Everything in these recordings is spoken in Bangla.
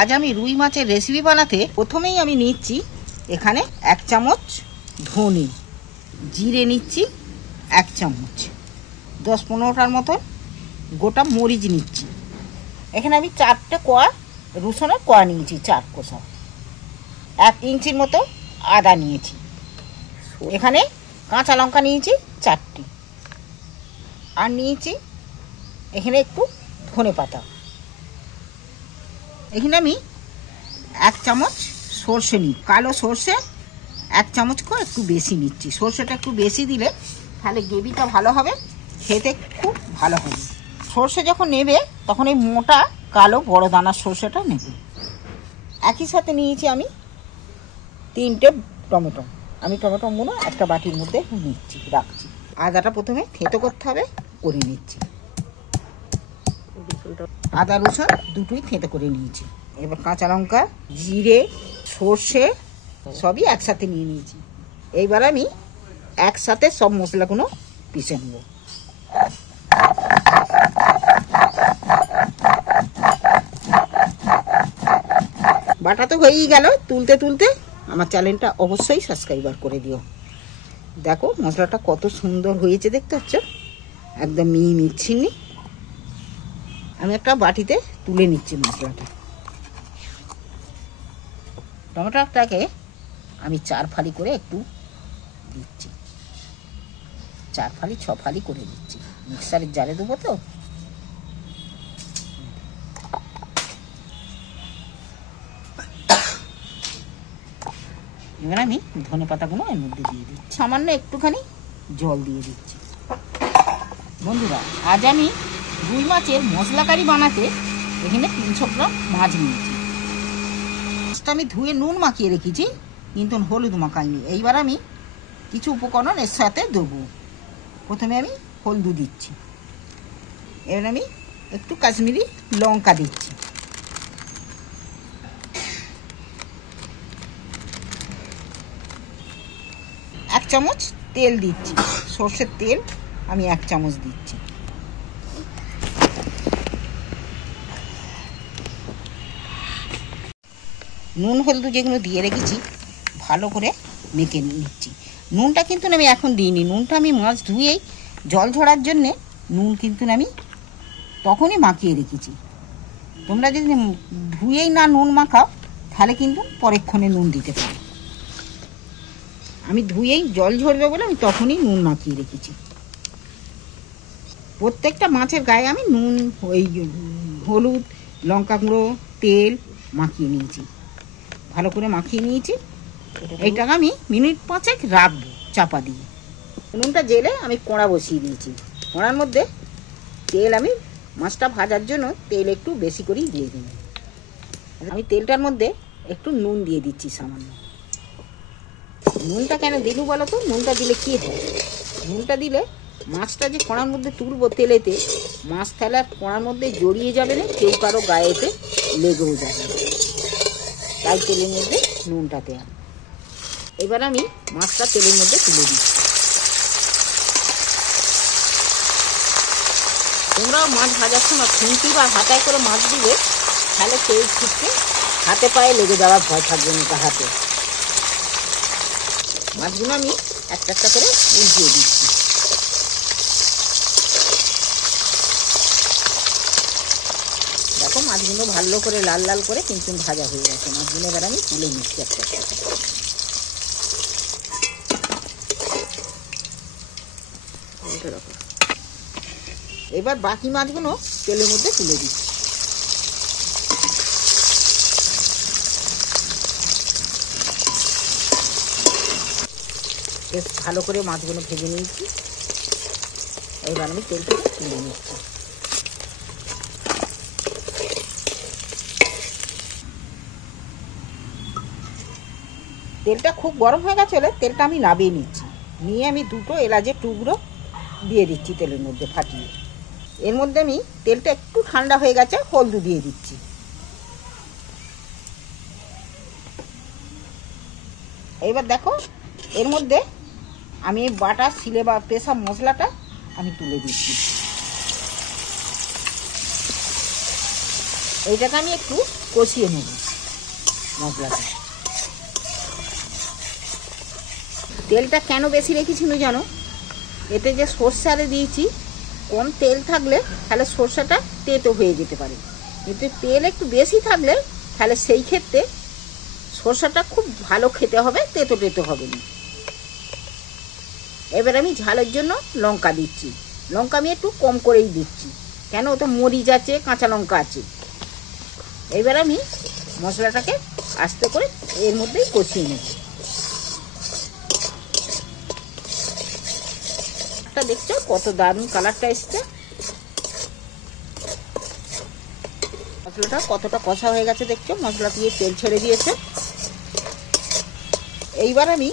আজ আমি রুই মাছের রেসিপি বানাতে প্রথমেই আমি নিচ্ছি এখানে 1 চামচ ধনে, জিরে নিচ্ছি 1 চামচ, 10-15টার মতন গোটা মরিচ নিচ্ছি। এখানে আমি 4টে কোয়া রসুনের কোয়া নিয়েছি, 4 কোয়া, 1 ইঞ্চির মতো আদা নিয়েছি। এখানে কাঁচা লঙ্কা নিয়েছি 4টি, আর নিয়েছি এখানে একটু ধনে পাতা। এখানে আমি 1 চামচ সর্ষে নিই, কালো সর্ষে 1 চামচ করে একটু বেশি নিচ্ছি। সর্ষেটা একটু বেশি দিলে তাহলে গ্রেভিটা ভালো হবে, খেতে খুব ভালো হবে। সর্ষে যখন নেবে তখন এই মোটা কালো বড় দানার সর্ষেটা নেবে। একই সাথে নিয়েছি আমি 3টে টমেটো। আমি টমেটোগুলো একটা বাটির মধ্যে নিচ্ছি, রাখছি। আদাটা প্রথমে থেঁতো করতে হবে, করে নিচ্ছি। আদা রসুন দুটোই থেঁতো করে নিয়েছি। এবার কাঁচা লঙ্কা, জিরে, সর্ষে সবই একসাথে নিয়ে নিয়েছি। এইবার আমি একসাথে সব মশলাগুলো পিষে নেব। বাটা তো হয়েই গেল। তুলতে তুলতে আমার চ্যানেলটা অবশ্যই সাবস্ক্রাইবার করে দিও। দেখো মশলাটা কত সুন্দর হয়েছে, দেখতে পাচ্ছ, একদম মিহি মিচ্ছিনি। আমি একটা বাটিতে তুলে নিচ্ছি মশলাটা। টমেটোটাকে আমি 4 ফালি করে একটু দিচ্ছি, 4 ফালি 6 ফালি করে দিচ্ছি। মিক্সারের জারে দেবো তো। এবার আমি ধনে পাতাগুলো এর মধ্যে দিয়ে দিচ্ছি, সামান্য একটুখানি জল দিয়ে দিচ্ছি। বন্ধুরা, আজ আমি রুই মাছের মশলা কারি বানাতে এখানে 300 গ্রাম মাছ নিয়েছি। মাছটা আমি ধুয়ে নুন মাখিয়ে রেখেছি, কিন্তু হলুদ মাখাইনি। এইবার আমি কিছু উপকরণ এর সাথে দেবো। প্রথমে আমি হলদু দিচ্ছি, এবার আমি একটু কাশ্মীরি লঙ্কা দিচ্ছি, এক চামচ তেল দিচ্ছি, সর্ষের তেল আমি 1 চামচ দিচ্ছি। নুন হলদু যেগুলো দিয়ে রেখেছি ভালো করে মেখে নিচ্ছি। নুনটা কিন্তু আমি এখন দিইনি, নুনটা আমি মাছ ধুয়েই জল ঝরার জন্যে নুন কিন্তু আমি তখনই মাখিয়ে রেখেছি। তোমরা যদি ধুয়েই না নুন মাখাও তাহলে কিন্তু পরেক্ষণে নুন দিতে পারো। আমি ধুয়েই জল ঝরবে বলে আমি তখনই নুন মাখিয়ে রেখেছি। প্রত্যেকটা মাছের গায়ে আমি নুন, ওই হলুদ, লঙ্কা গুঁড়ো, তেল মাখিয়ে নিয়েছি, ভালো করে মাখিয়ে নিয়েছি। এইটাকে আমি মিনিট 5 রাখবো চাপা দিয়ে। নুনটা জেলে আমি কড়া বসিয়ে দিয়েছি। কড়ার মধ্যে তেল, আমি মাছটা ভাজার জন্য তেল একটু বেশি করেই দিয়ে দিই। আমি তেলটার মধ্যে একটু নুন দিয়ে দিচ্ছি সামান্য। নুনটা কেন দিলু বলো তো? নুনটা দিলে কী হয়, নুনটা দিলে মাছটা যে কড়ার মধ্যে তুলবো তেলেতে, মাছ তাহলে আর কড়ার মধ্যে জড়িয়ে যাবে না, কেউ কারো গায়েতে লেগেও যাবে না, তাই তেলের মধ্যে নুনটা দেওয়া। এবার আমি মাছটা তেলের মধ্যে তুলে দিচ্ছি। তোমরাও মাছ ভাজার সময় খুন্তি বা হাতায় করে মাছ দিবে, তাহলে তেল ছিটকে হাতে পায়ে লেগে যাওয়ার ভয় থাকবে না হাতে। মাছগুলো আমি একটা একটা করে উল্টিয়ে দিচ্ছি। দেখো মাছগুলো ভালো করে লাল লাল করে কিন্তু ভাজা হয়ে গেছে। মাছগুলো এবার আমি তুলে নিচ্ছি একটা একটা করে। এবার বাকি মাছগুলো তেলের মধ্যে তুলে দিচ্ছি। বেশ ভালো করে মাছগুলো ভেজে নিয়েছি। এবার আমি তেলটাকে তুলে নিচ্ছি। তেলটা খুব গরম হয়ে গেছে, তেলটা আমি নামিয়ে নিচ্ছি। নিয়ে আমি 2টো এলাচের টুকরো দিয়ে দিচ্ছি তেলের মধ্যে ফাটিয়ে। এর মধ্যে আমি তেলটা একটু ঠান্ডা হয়ে গেছে, হলদু দিয়ে দিচ্ছি। এবার দেখো এর মধ্যে আমি বাটা শিলে বা পেশা মশলাটা আমি তুলে দিচ্ছি। এইটাকে আমি একটু কষিয়ে নেব মশলাটা। তেলটা কেন বেশি রেখেছিল জানো? এতে যে সর্ষে আরে দিয়েছি, কম তেল থাকলে তাহলে সর্ষেটা তেতো হয়ে যেতে পারে, কিন্তু তেল একটু বেশি থাকলে তাহলে সেই ক্ষেত্রে সর্ষেটা খুব ভালো খেতে হবে, তেতো তেতো হবে না। এবার আমি ঝালের জন্য লঙ্কা দিচ্ছি। লঙ্কা আমি একটু কম করেই দিচ্ছি, কেন ওতে মরিচ আছে, কাঁচা লঙ্কা আছে। এবার আমি মশলাটাকে আস্তে করে এর মধ্যেই কষিয়ে নেব। দেখছো কত দারুণ কালারটা এসছে। মশলাটা কতটা কষা হয়ে গেছে দেখছো, মশলা দিয়ে তেল ছেড়ে দিয়েছে। এইবার আমি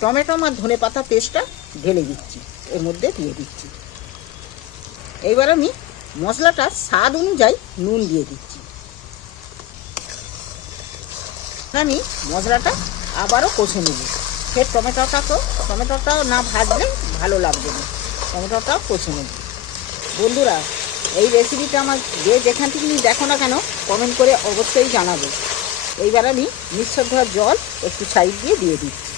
টমেটো আর ধনেপাতা পেস্টটা ঢেলে দিচ্ছি, এর মধ্যে দিয়ে দিচ্ছি। এইবার আমি মশলাটা স্বাদ অনুযায়ী নুন দিয়ে দিচ্ছি। আমি মশলাটা আবারও কষে নেব। ফের টমেটোটাও না ভাজলে ভালো লাগবে না, টমেটোটাও কষে নেব। বন্ধুরা, এই রেসিপিটা আমার যেখান থেকে দেখো না কেন কমেন্ট করে অবশ্যই জানাবে। এইবার আমি মিক্সার ধোয়ার জল একটু সাইড দিয়ে দিচ্ছি।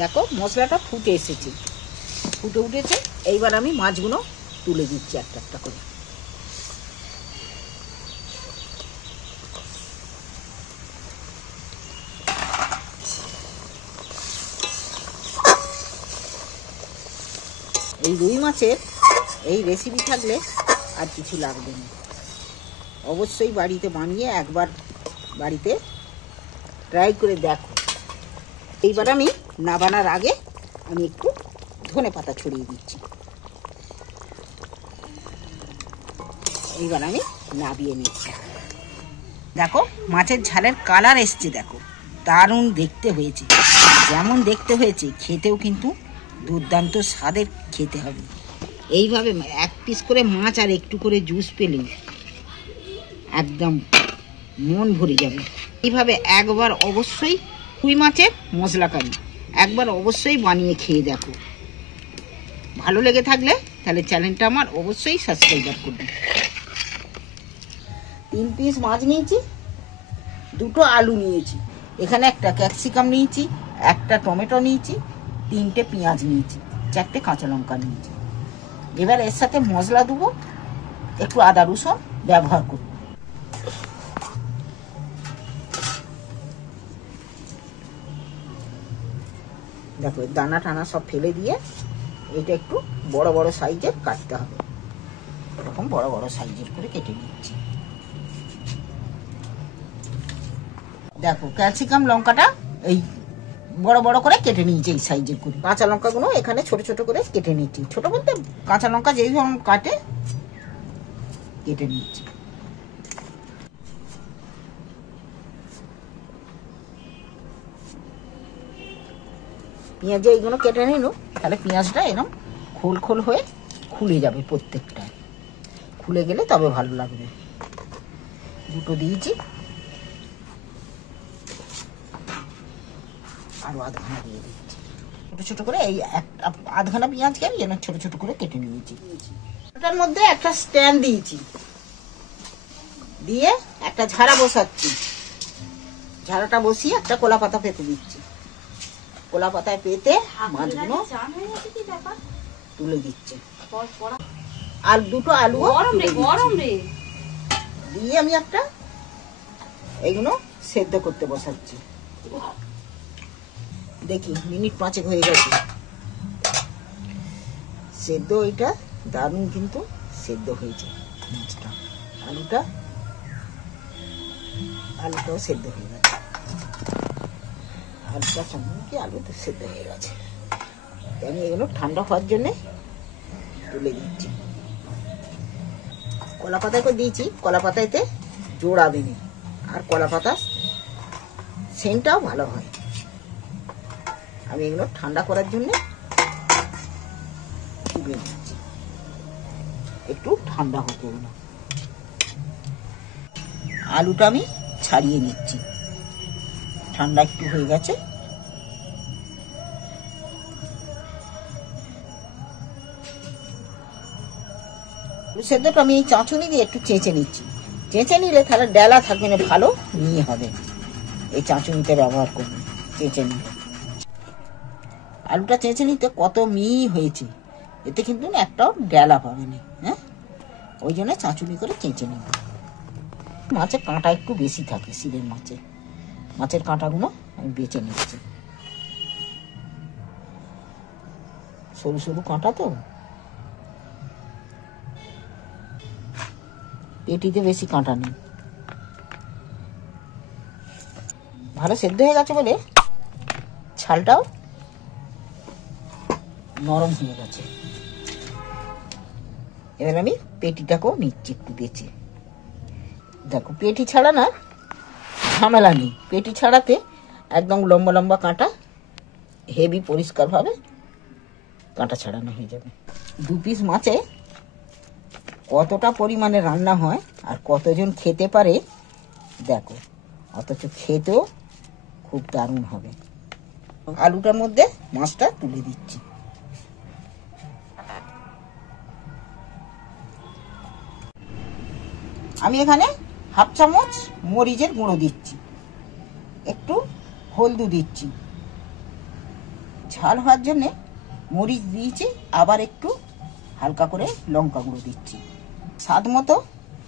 দেখো মশলাটা ফুটে এসেছে, ফুটে উঠেছে। এইবার আমি মাছগুলো তুলে দিচ্ছি একটা একটা করে। এই রুই মাছের এই রেসিপি থাকলে আর কিছু লাগবে না। অবশ্যই বাড়িতে বানিয়ে একবার বাড়িতে ট্রাই করে দেখো। এইবার আমি নাবানার আগে আমি একটু ধনেপাতা ছড়িয়ে দিচ্ছি। এইবার আমি নাবিয়ে নিচ্ছি। দেখো মাছের ঝালের কালার এসছে, দেখো দারুণ দেখতে হয়েছে। যেমন দেখতে হয়েছে খেতেও কিন্তু দুর্দান্ত স্বাদের খেতে হবে। এইভাবে এক পিস করে মাছ আর একটু করে জুস পেলে একদম মন ভরে যাবে। এইভাবে একবার অবশ্যই রুই মাছের মশলা কারি একবার অবশ্যই বানিয়ে খেয়ে দেখো। ভালো লেগে থাকলে তাহলে চ্যানেলটা আমার অবশ্যই সাবস্ক্রাইব করবে। 3 পিস মাছ নিয়েছি, 2টো আলু নিয়েছি, এখানে একটা ক্যাপসিকাম নিয়েছি, একটা টমেটো নিয়েছি, 3টে পেঁয়াজ নিয়েছি, 4টে কাঁচা লঙ্কা নিয়েছি। এবার এর সাথে মশলা দেবো, একটু আদা রসুন ব্যবহার করব। দেখো দানা টানা সব ফেলে দিয়ে এটা একটু বড় বড় সাইজের কাটতে হবে। এরকম বড় বড় সাইজের করে কেটে নিচ্ছি। দেখো ক্যাপসিকাম লঙ্কাটা এই বড় বড় করে কেটে নিয়েছি এই সাইজের করে। কাঁচা লঙ্কাগুলো এখানে ছোট ছোট করে কেটে নিচ্ছি। ছোট বলতে কাঁচা লঙ্কা যেই ধরুন কাটে কেটে নিচ্ছি। পেঁয়াজ এইগুলো কেটে নিল, তাহলে পেঁয়াজটা এরকম খোল খোল হয়ে খুলে যাবে, প্রত্যেকটা খুলে গেলে তবে ভালো লাগবে। 2টো দিয়েছি, আরো আধখানা দিয়ে দিচ্ছি। ছোট ছোট করে এই আধখানা পেঁয়াজকে আমি যেন ছোট ছোট করে কেটে নিয়েছি। ওটার মধ্যে একটা স্ট্যান্ড দিয়েছি, দিয়ে একটা ঝাড়া বসাচ্ছি। ঝাড়াটা বসিয়ে একটা কলা পাতা পেতে দিচ্ছি। কলা পাতায় পেতে মাছগুলো তুলে দিচ্ছে। আর 2টো আলু দিয়ে আমি একটা এইগুলো সেদ্ধ করতে বসাচ্ছি। দেখি মিনিট 5 হয়ে গেছে সেদ্ধ। এটা দারুণ কিন্তু সেদ্ধ হয়েছে মাছটা। আলুটাও সেদ্ধ হয়ে গেছে। আলুটা সঙ্গে কি আলু তো সেদ্ধ হয়ে গেছে। আমি এগুলো ঠান্ডা হওয়ার জন্যে তুলে দিচ্ছি। কলা পাতায় করে দিয়েছি, কলা পাতাইতে জোড়া দেবে আর কলা পাতা সেন্টটাও ভালো হয়। আমি এগুলো ঠান্ডা করার জন্য তুলে দিচ্ছি, একটু ঠান্ডা হতে হলো। আলুটা আমি ছাড়িয়ে নিচ্ছি, ঠান্ডা একটু হয়ে গেছে। আলু সেদ্ধটা আমি এই চাঁচুনি দিয়ে একটু চেঁচে নিচ্ছি। চেঁচে নিলে তাহলে ডেলা থাকবে না, ভালো মিহি হবে। এই চাঁচুনিতে ব্যবহার করবে চেঁচে নিলে। আলুটা চেঁচে নিতে কত মিহি হয়েছে, এতে কিন্তু একটাও ডেলা পাবে না। হ্যাঁ, ওই জন্য চাঁচুনি করে চেঁচে নেব। মাছের কাঁটা একটু বেশি থাকে, শিলের মাছের কাঁটাগুলো আমি বেছে নিচ্ছি। সরু সরু কাঁটা তো, পেটিতে বেশি কাঁটা নেই। ভালো সেদ্ধ হয়ে গেছে বলে ছালটাও নরম হয়ে গেছে। এবার আমি পেটিটাকেও নিচ্ছি একটু বেছে। দেখো, পেটি ছাড়া না ঝামেলা নেই। পেটি ছাড়াতে একদম লম্বা লম্বা কাঁটা, হেভি পরিষ্কারভাবে কাঁটা ছাড়ানো হয়ে যাবে। 2 পিস মাছে কতটা পরিমাণে রান্না হয় আর কতজন খেতে পারে দেখো, অথচ খেতেও খুব দারুণ হবে। আলুটার মধ্যে মাছটা তুলে দিচ্ছি। আমি এখানে 1/2 চামচ মরিচের গুঁড়ো দিচ্ছি, একটু হলদু দিচ্ছি। ঝাল হওয়ার জন্যে মরিচ দিয়েছি, আবার একটু হালকা করে লঙ্কা গুঁড়ো দিচ্ছি। স্বাদ মতো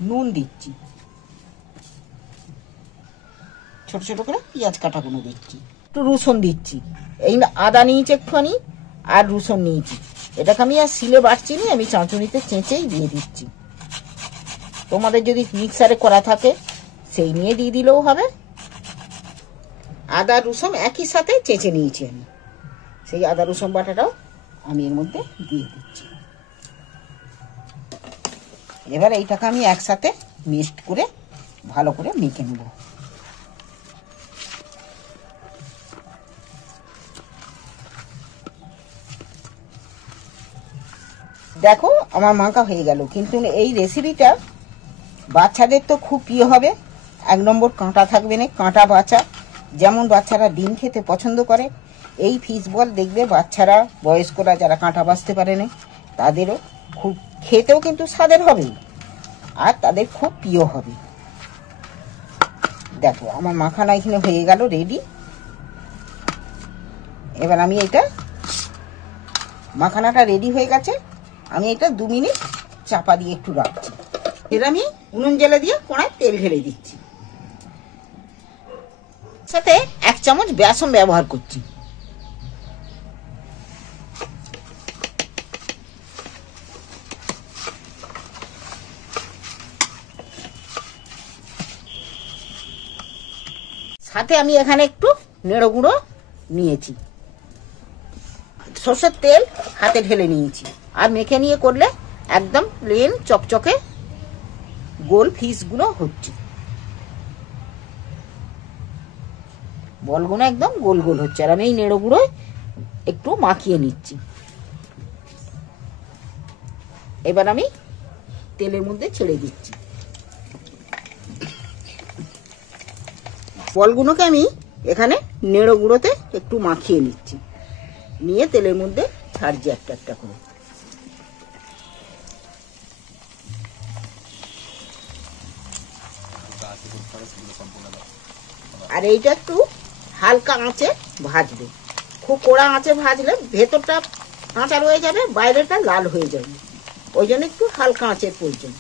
নুন দিচ্ছি। ছোট ছোট করে পেঁয়াজ কাটাগুলো দিচ্ছি। একটু রসুন দিচ্ছি। এই আদা নিয়েছি একটুখানি, আর রসুন নিয়েছি। এটাকে আমি আর শিলে বাটছি নি, আমি চাঁচুনিতে চেঁচেই দিয়ে দিচ্ছি। তোমাদের যদি মিক্সারে করা থাকে সেই নিয়ে দিয়ে দিলেও হবে। আদা রসুন একই সাথে চেঁচে নিয়েছি আমি, সেই আদা রসুন বাটাটাও আমি এর মধ্যে দিয়ে দিচ্ছি। এবার এইটাকে আমি একসাথে মিক্সড করে ভালো করে মেখে নেব। দেখো, আমার মাখা হয়ে গেল। কিন্তু এই রেসিপিটা বাচ্চাদের তো খুব প্রিয় হবে। 1 নম্বর কাঁটা থাকবে না, কাঁটা বাছা। যেমন বাচ্চারা ডিম খেতে পছন্দ করে, এই ফিশ বল দেখবে বাচ্চারা, বয়স্করা যারা কাঁটা বাছতে পারে না, তাদেরও খুব খেতেও কিন্তু স্বাদের হবে, আর তাদের খুব প্রিয় হবে। দেখো, আমার মাখানা এখানে হয়ে গেল রেডি। এবার আমি এটা, মাখানাটা রেডি হয়ে গেছে, আমি এটা 2 মিনিট চাপা দিয়ে একটু রাখছি। এর আমি উনুন জ্বালা দিয়ে কড়ায় তেল ঢেলে দিচ্ছি। সাথে 1 চামচ বেসন ব্যবহার করছি। সাথে আমি এখানে একটু নেড়ো গুঁড়ো নিয়েছি। সরষের তেল হাতে ঢেলে নিয়েছি। আর মেখে নিয়ে করলে একদম প্লেন চকচকে গোল ফিশগুলো হচ্ছে। বলগুলো একদম গোল গোল হচ্ছে। আর আমি এই নেড়ো গুঁড়ো একটু মাখিয়ে নিচ্ছি। এবার আমি তেলের মধ্যে ছেড়ে দিচ্ছি। বলগুলোকে আমি এখানে নেড়ো গুঁড়োতে একটু মাখিয়ে নিচ্ছি, নিয়ে তেলের মধ্যে ছাড়ছি একটা একটা করে। আর এইটা একটু হালকা আঁচে ভাজবে। খুব কড়া আঁচে ভাজলে ভেতরটা কাঁচা রয়ে যাবে, বাইরেটা লাল হয়ে যাবে। ওই জন্য একটু হালকা আঁচের প্রয়োজন।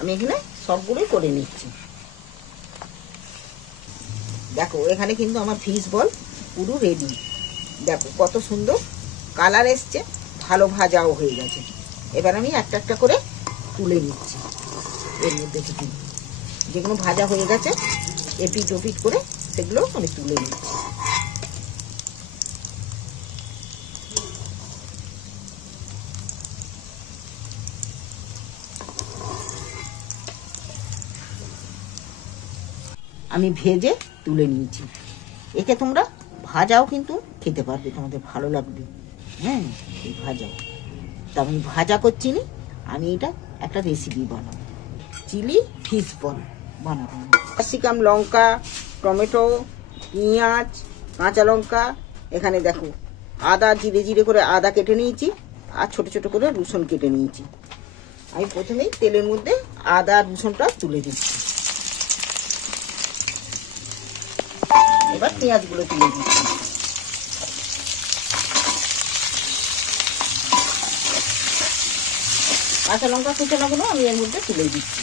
আমি এখানে সবগুলোই করে নিচ্ছি। দেখো, এখানে কিন্তু আমার ফিশ বল পুরো রেডি। দেখো কত সুন্দর কালার এসছে, ভালো ভাজাও হয়ে গেছে। এবার আমি একটা একটা করে তুলে নিচ্ছি এর মধ্যে থেকে। যেগুলো ভাজা হয়ে গেছে এপিট ওপিট করে সেগুলো আমি তুলে নিচ্ছি। আমি ভেজে তুলে নিয়েছি। একে তোমরা ভাজাও কিন্তু খেতে পারবে, তোমাদের ভালো লাগবে। হ্যাঁ, এই ভাজাও। তা আমি ভাজা করছি না, আমি এটা একটা রেসিপি বানাবো, চিলি ফিশ বল বানাবো। ক্যাপসিকাম, লঙ্কা, টমেটো, পেঁয়াজ, কাঁচা লঙ্কা, এখানে দেখো আদা জিরে জিরে করে আদা কেটে নিয়েছি, আর ছোট ছোট করে রসুন কেটে নিয়েছি। আমি প্রথমেই তেলের মধ্যে আদা আর রসুনটা তুলে দিচ্ছি। এবার পেঁয়াজগুলো তুলে দিচ্ছি। কাঁচা লঙ্কা কুচানোগুলো আমি এর মধ্যে তুলে দিচ্ছি।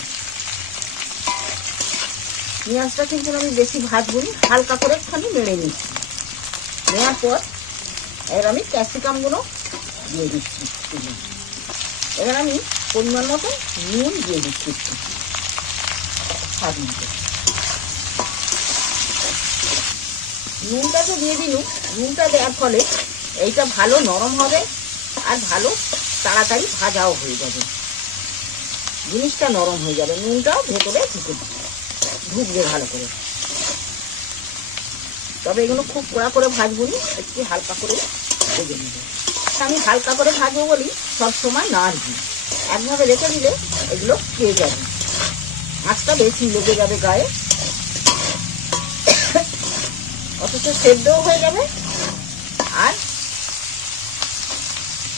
পেঁয়াজটা কিন্তু আমি বেশি ভাজবো না, হালকা করে একটুখানি নেড়ে নিচ্ছি। নেওয়ার পর এবার আমি ক্যাপসিকামগুলো দিয়ে দিচ্ছি। এবার আমি পরিমাণ মতো নুন দিয়ে দিচ্ছি, স্বাদ মতো। নুনটা যে দিয়ে দিলুম, নুনটা দেওয়ার ফলে এইটা ভালো নরম হবে আর ভালো তাড়াতাড়ি ভাজাও হয়ে যাবে, জিনিসটা নরম হয়ে যাবে, নুনটাও ভেতরে ঢুকবে ভালো করে। তবে এগুলো খুব কড়া করে ভাজবো না, একটু হালকা করে ভেজে নেব। আমি হালকা করে ভাজবো বলি সবসময় নাড়বি, একভাবে রেখে দিলে এগুলো খেয়ে যাবে, আঁচটা বেশি লেগে যাবে গায়ে, অথচ সেদ্ধও হয়ে যাবে আর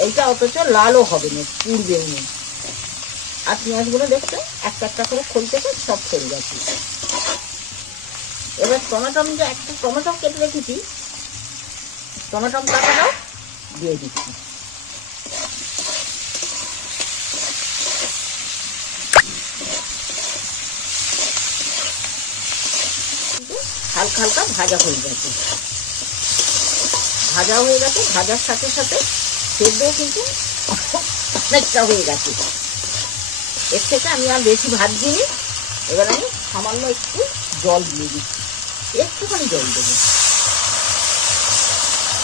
এইটা অথচ লালও হবে না, পুড়বেও না। আর পেঁয়াজগুলো দেখতে একটা একটা করে খোল থেকে সব ফেলে যাচ্ছে। এবার টমেটো, আমি যে একটা টমেটো কেটে রেখেছি, টমেটো কাটাটাও দিয়ে দিচ্ছি। হালকা হালকা ভাজা হয়ে গেছে, ভাজার সাথে সাথে সেদ্ধও কিন্তু অনেকটা হয়ে গেছে। এর থেকে আমি আর বেশি ভাজছি নি। এবার আমি সামান্য একটু জল দিয়ে দিচ্ছি, একটুখানি জল দেবো,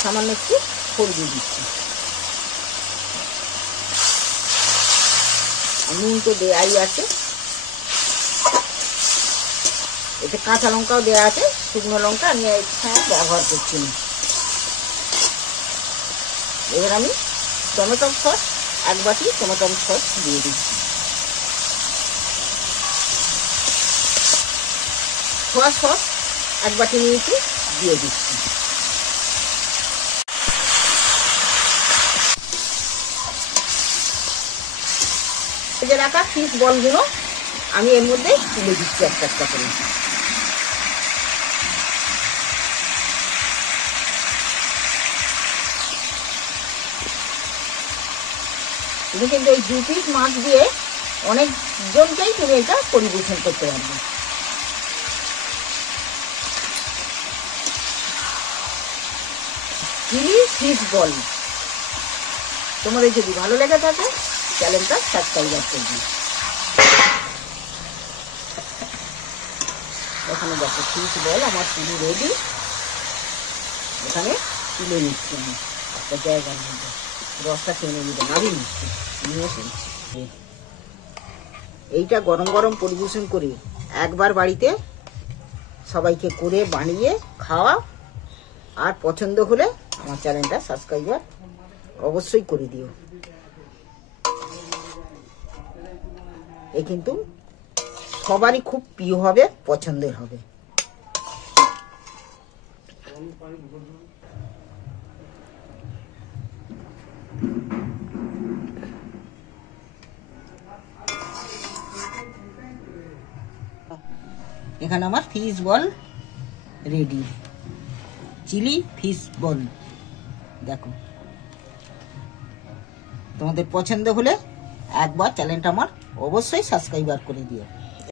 সামান্য একটু ফোড়ন দিয়ে দিচ্ছি। নুন তো দেয়াই আছে, এতে কাঁচা লঙ্কাও দেওয়া আছে, শুকনো লঙ্কা আমি এখানে ব্যবহার করছি না। এবার আমি টমেটো সস, এক বাটি টমেটো সস দিয়ে দিচ্ছি। সোয়া সস এক বাটি নিয়েছি, দিয়ে দিচ্ছি। ভেজে রাখা ফিশ বলগুলো আমি এর মধ্যে তুলে দিচ্ছি একটা একটা করে। তুমি কিন্তু এই 2 পিস মাছ দিয়ে অনেকজনকেই তুমি এটা পরিবেশন করতে পারবে। চিলি ফিশ বল তোমাদের যদি ভালো লেগে থাকে চ্যানেলটা সাবস্ক্রাইব করবে। এখানে দেখো ফিশ বল আমার পুরো রেডি, এখানে তুলে নিচ্ছি আমি একটা জায়গার মধ্যে, রসটা টেনে নিতে নাড়ি নিচ্ছি, নিয়ে ফেলছি। এইটা গরম গরম পরিবেশন করে একবার বাড়িতে সবাইকে করে বানিয়ে খাওয়া, আর পছন্দ হলে আমার চ্যানেলটা সাবস্ক্রাইব অবশ্যই করে দিও। এ কিন্তু সবারই খুব প্রিয় হবে, পছন্দের হবে। এখানে আমার fish ball ready, chilli fish ball. দেখো তোমাদের পছন্দ হলে একবার চ্যানেলটা আমার অবশ্যই সাবস্ক্রাইব করে দিও।